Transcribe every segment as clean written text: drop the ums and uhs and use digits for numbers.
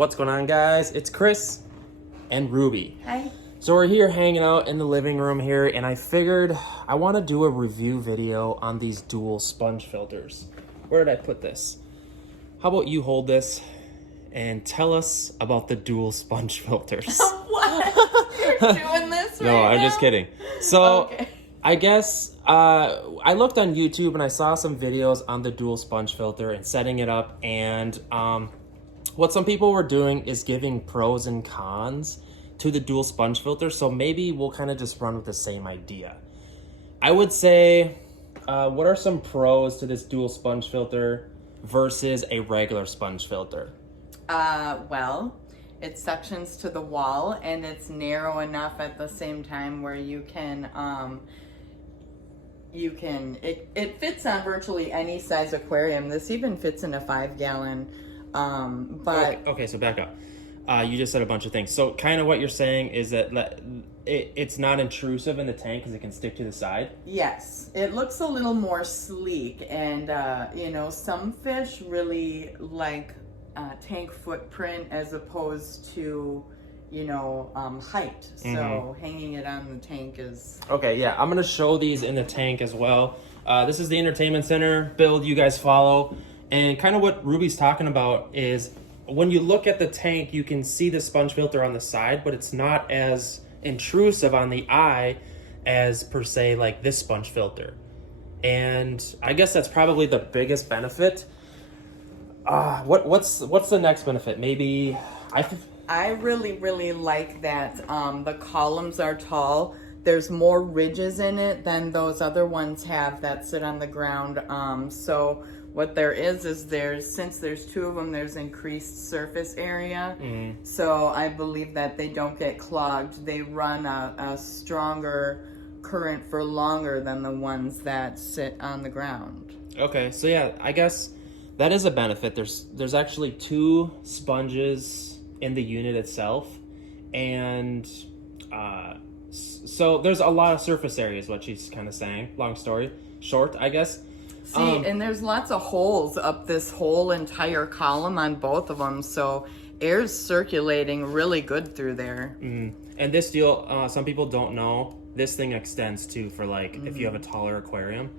What's going on, guys? It's Chris and Ruby. Hi. So we're here hanging out in the living room here, and I figured I want to do a review video on these dual sponge filters. Where did I put this? How about you hold this and tell us about the dual sponge filters? What? You're doing this right No, I'm now? just kidding. So Okay. I guess I looked on YouTube and I saw some videos on the dual sponge filter and setting it up, and what some people were doing is giving pros and cons to the dual sponge filter. So maybe we'll kind of just run with the same idea. I would say, what are some pros to this dual sponge filter versus a regular sponge filter? Well, it suctions to the wall and it's narrow enough at the same time where it fits on virtually any size aquarium. This even fits in a 5-gallon. Okay, so back up. You just said a bunch of things. So kind of what you're saying is that it's not intrusive in the tank because it can stick to the side? Yes, it looks a little more sleek, and some fish really like tank footprint as opposed to height. So hanging it on the tank is Okay, yeah, I'm gonna show these in the tank as well. This is the entertainment center build you guys follow, and kind of what Ruby's talking about is when you look at the tank, you can see the sponge filter on the side, but it's not as intrusive on the eye as per se like this sponge filter. And I guess that's probably the biggest benefit. What's the next benefit? Maybe I really like that the columns are tall. There's more ridges in it than those other ones have that sit on the ground. So what there is since there's two of them, there's increased surface area. So I believe that they don't get clogged. They run a stronger current for longer than the ones that sit on the ground. Okay, so yeah, I guess that is a benefit. There's actually two sponges in the unit itself, and so there's a lot of surface area is what she's kind of saying. Long story short, I guess. See, and there's lots of holes up this whole entire column on both of them, so air's circulating really good through there. And this deal, some people don't know, this thing extends too for like if you have a taller aquarium.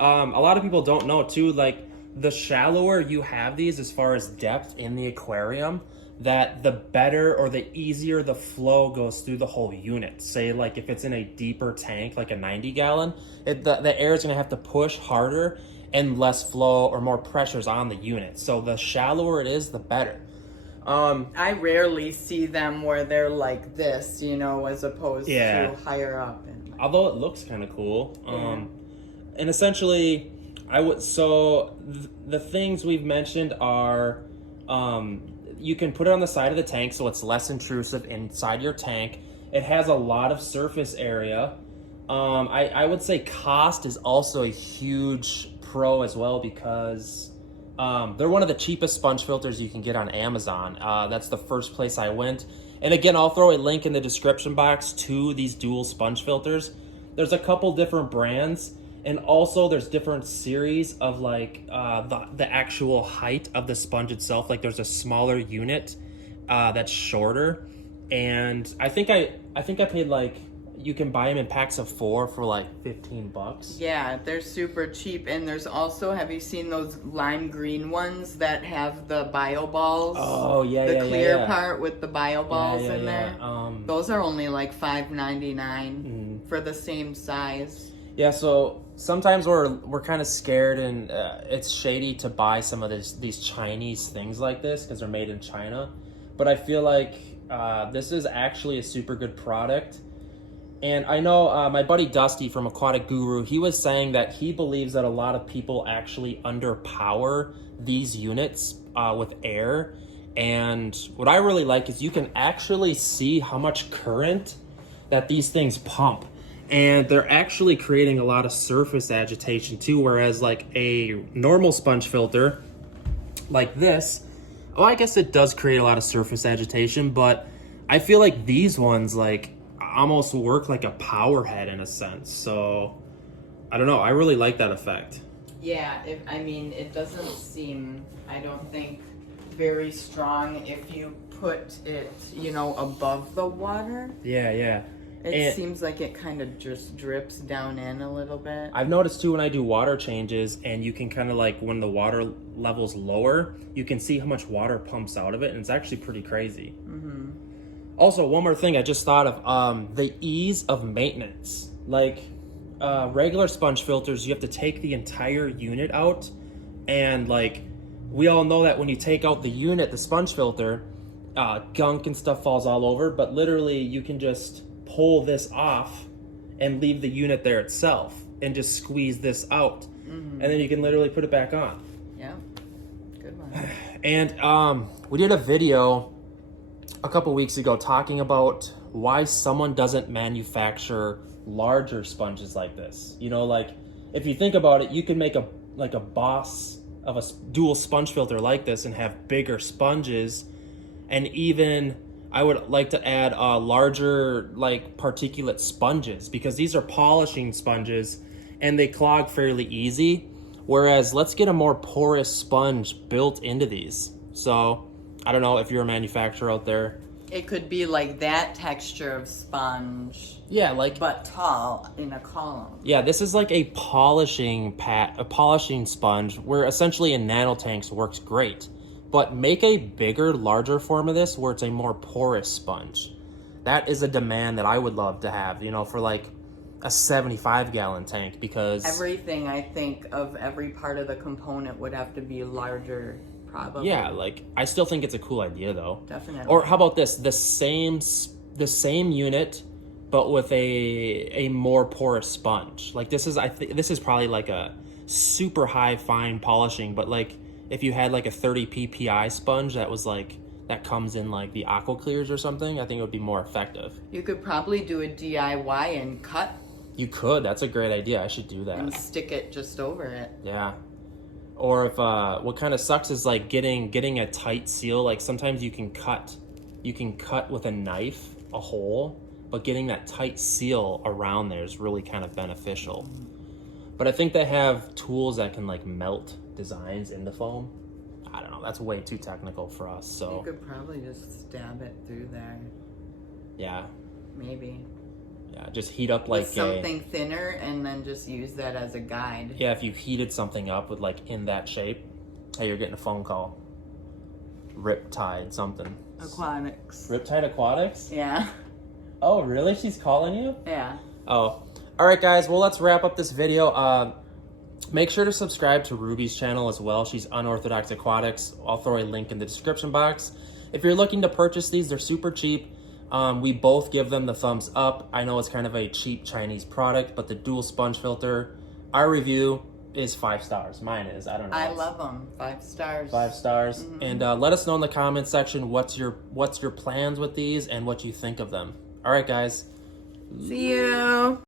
A lot of people don't know too, like the shallower you have these as far as depth in the aquarium, that the better or the easier the flow goes through the whole unit. Say like if it's in a deeper tank, like a 90-gallon, the air is gonna have to push harder and less flow or more pressures on the unit. So the shallower it is, the better. I rarely see them where they're like this, as opposed to higher up. Although it looks kind of cool. And essentially, the things we've mentioned are, you can put it on the side of the tank so it's less intrusive inside your tank. It has a lot of surface area. I would say cost is also a huge pro as well, because they're one of the cheapest sponge filters you can get on Amazon. That's the first place I went. And again, I'll throw a link in the description box to these dual sponge filters. There's a couple different brands, and also there's different series of like the actual height of the sponge itself. Like there's a smaller unit that's shorter, and I think I paid like, you can buy them in packs of 4 for like $15. Yeah, they're super cheap. And there's also, have you seen those lime green ones that have the bio balls? Oh yeah, the yeah, clear yeah. part with the bio balls in there. Those are only like $5.99 for the same size. Yeah, so sometimes we're kind of scared, and it's shady to buy some of these Chinese things like this because they're made in China. But I feel like this is actually a super good product. And I know my buddy Dusty from Aquatic Guru, he was saying that he believes that a lot of people actually underpower these units with air. And what I really like is you can actually see how much current that these things pump. And they're actually creating a lot of surface agitation too, whereas like a normal sponge filter like this, well, I guess it does create a lot of surface agitation, but I feel like these ones like almost work like a power head in a sense. So I don't know, I really like that effect. Yeah, it doesn't seem, I don't think, very strong if you put it, you know, above the water. Yeah, yeah. It seems like it kind of just drips down in a little bit. I've noticed too when I do water changes, and you can kind of like when the water level's lower, you can see how much water pumps out of it, and it's actually pretty crazy. Mm-hmm. Also, one more thing I just thought of, the ease of maintenance. Like regular sponge filters, you have to take the entire unit out, and like we all know that when you take out the unit, the sponge filter, gunk and stuff falls all over, but literally you can just pull this off and leave the unit there itself and just squeeze this out. Mm-hmm. And then you can literally put it back on. Yeah, good one. And we did a video a couple weeks ago talking about why someone doesn't manufacture larger sponges like this. You know, like if you think about it, you can make a boss of a dual sponge filter like this and have bigger sponges, and even I would like to add larger like particulate sponges, because these are polishing sponges and they clog fairly easy. Whereas let's get a more porous sponge built into these. So I don't know if you're a manufacturer out there. It could be like that texture of sponge. Yeah, like but tall in a column. Yeah, this is like a polishing sponge where essentially in nano tanks works great. But make a bigger, larger form of this where it's a more porous sponge. That is a demand that I would love to have, you know, for like a 75-gallon tank, because everything, I think, of every part of the component would have to be larger, probably. Yeah, like I still think it's a cool idea though. Definitely. Or how about this? The same unit, but with a more porous sponge. Like this is, I think this is probably like a super high fine polishing, but like if you had like a 30 ppi sponge that was like, that comes in like the aqua clears or something, I think it would be more effective. You could probably do a DIY and cut. You could. That's a great idea. I should do that. And stick it just over it. Yeah. Or if what kind of sucks is like getting a tight seal. Like sometimes you can cut with a knife a hole, but getting that tight seal around there is really kind of beneficial. But I think they have tools that can like melt designs into foam. I don't know, that's way too technical for us. So you could probably just stab it through there. Yeah. Maybe. Yeah, just heat up like with something thinner and then just use that as a guide. Yeah, if you heated something up with like in that shape. Hey, you're getting a phone call. Riptide something. Aquatics. Riptide Aquatics? Yeah. Oh, really? She's calling you? Yeah. Oh. All right, guys. Well, let's wrap up this video. Make sure to subscribe to Ruby's channel as well. She's Unorthodox Aquatics. I'll throw a link in the description box. If you're looking to purchase these, they're super cheap. We both give them the thumbs up. I know it's kind of a cheap Chinese product, but the dual sponge filter, our review is 5 stars. Mine is. I don't know. I love them. 5 stars. 5 stars. Mm-hmm. And let us know in the comments section what's your plans with these and what you think of them. All right, guys. See you.